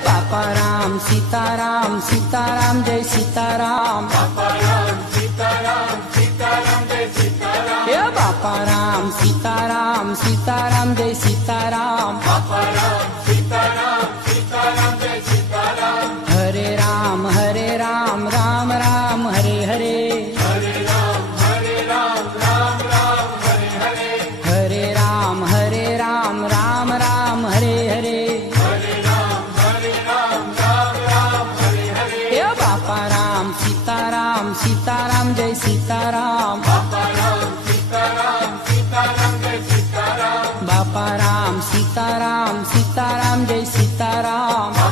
બાપા રામ સીતારામ સીતારામ જય સીતારામ બાપા રામ સીતારામ સીતારામ જય સીતારામ હે બાપા રામ સીતારામ સીતારામ જય સીતારામ બાપા રામ સીતારામ સીતારામ જય સીતારામ હરે રામ રામ રામ હરે હરે હરે રામ રામ રામ હરે હરે હરે રામ રામ રામ હરે હરે હરે રામ રામ હરે હરે હે બાપા રામ સીતારામ સીતારામ જય સીતારામ બાપા રામ સીતારામ સીતારામ જય સીતારામ બાપા રામ સીતારામ સીતારામ જય સીતારામ